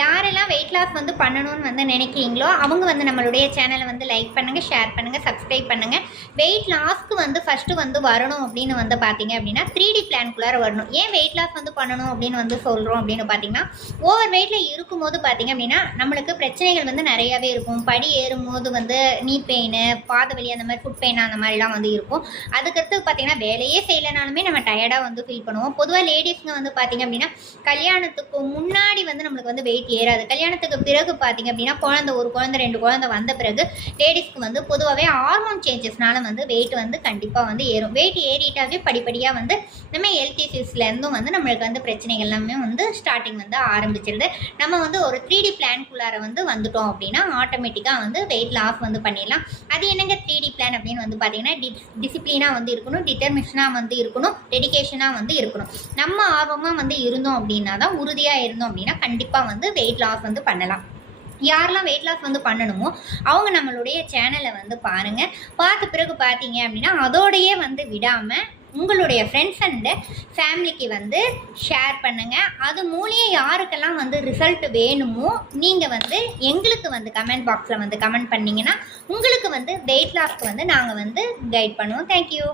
யாரெல்லாம் weight loss வந்து பண்ணணும்னு வந்து நினைக்கிறீங்களோ அவங்க வந்து நம்மளுடைய சேனலை வந்து லைக் பண்ணுங்கள், ஷேர் பண்ணுங்கள், சப்ஸ்கிரைப் பண்ணுங்கள். வெயிட் லாஸ்க்கு வந்து ஃபஸ்ட்டு வந்து வரணும் அப்படின்னு வந்து பார்த்தீங்க அப்படின்னா 3D பிளான்குள்ளார வரணும். ஏன் வெயிட் லாஸ் வந்து பண்ணணும் அப்படின்னு வந்து சொல்கிறோம் அப்படின்னு பார்த்தீங்கன்னா, ஓவர் வெயிட்டில் இருக்கும்போது பார்த்தீங்க அப்படின்னா நம்மளுக்கு பிரச்சனைகள் வந்து நிறையாவே இருக்கும். படி ஏறும்போது வந்து நீ பெயின், பாத வலி, அந்த மாதிரி ஃபுட் பெயின் அந்த மாதிரிலாம் வந்து இருக்கும். அதுக்கடுத்து பார்த்தீங்கன்னா வேலையே செய்யலைனாலுமே நம்ம டயர்டாக வந்து ஃபீல் பண்ணுவோம். பொதுவாக லேடிஸ்ங்க வந்து பார்த்தீங்க அப்படின்னா கல்யாணத்துக்கு முன்னாடி வந்து நம்மளுக்கு வந்து வெயிட் ஏறாது. கல்யாணத்துக்கு பிறகு பார்த்தீங்க அப்படின்னா ஒரு குழந்தை 2 குழந்தை வந்த பிறகு லேடிஸ்க்கு வந்து பொதுவாகவே ஹார்மோன் சேஞ்சஸ்னால வந்து வெயிட் வந்து கண்டிப்பாக வந்து ஏறும். வெயிட் ஏறிட்டாவே படிப்படியாக வந்து நம்ம ஹெல்த் இஷ்யூஸ்லேருந்தும் வந்து நம்மளுக்கு வந்து பிரச்சனைகள் எல்லாமே வந்து ஸ்டார்டிங் வந்து ஆரம்பிச்சிருது. நம்ம வந்து ஒரு 3D பிளான்குள்ளார வந்து வந்துட்டோம் அப்படின்னா ஆட்டோமேட்டிக்காக வந்து வெயிட் லாஸ் வந்து பண்ணிடலாம். அது என்னங்க 3D பிளான் அப்படின்னு வந்து பார்த்தீங்கன்னா டிசிப்ளினாக வந்து இருக்கணும், டிட்டர்மினேஷனாக வந்து இருக்கணும், டெடிகேஷனாக வந்து இருக்கணும். நம்ம ஆர்வமாக வந்து இருந்தோம் அப்படின்னா தான், உறுதியாக இருந்தோம் அப்படின்னா கண்டிப்பாக வந்து வெயிட் லாஸ் வந்து பண்ணலாம். யாரெல்லாம் வெயிட் லாஸ் வந்து பண்ணணுமோ அவங்க நம்மளுடைய சேனலை வந்து பாருங்கள். பார்த்த பிறகு பார்த்தீங்க அப்படின்னா அதோடையே வந்து விடாமல் உங்களுடைய ஃப்ரெண்ட்ஸ் அண்டு ஃபேமிலிக்கு வந்து ஷேர் பண்ணுங்கள். அது மூலியம் யாருக்கெல்லாம் வந்து ரிசல்ட் வேணுமோ நீங்கள் வந்து எங்களுக்கு வந்து கமெண்ட் பாக்ஸில் வந்து கமெண்ட் பண்ணிங்கன்னா உங்களுக்கு வந்து வெயிட் லாஸ்க்கு வந்து நாங்கள் வந்து கைட் பண்ணுவோம். தேங்க்யூ.